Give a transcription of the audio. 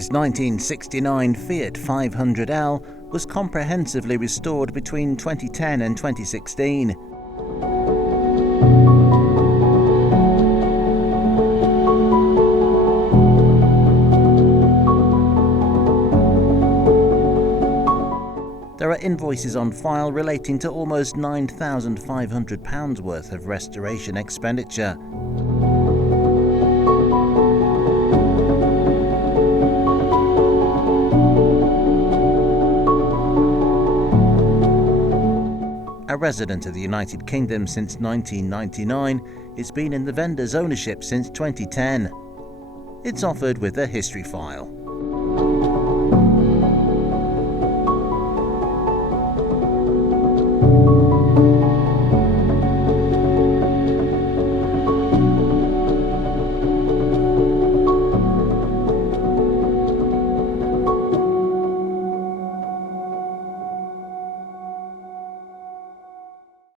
This 1969 Fiat 500L was comprehensively restored between 2010 and 2016. There are invoices on file relating to almost £9,500 worth of restoration expenditure. A resident of the United Kingdom since 1999, it's been in the vendor's ownership since 2010. It's offered with a history file.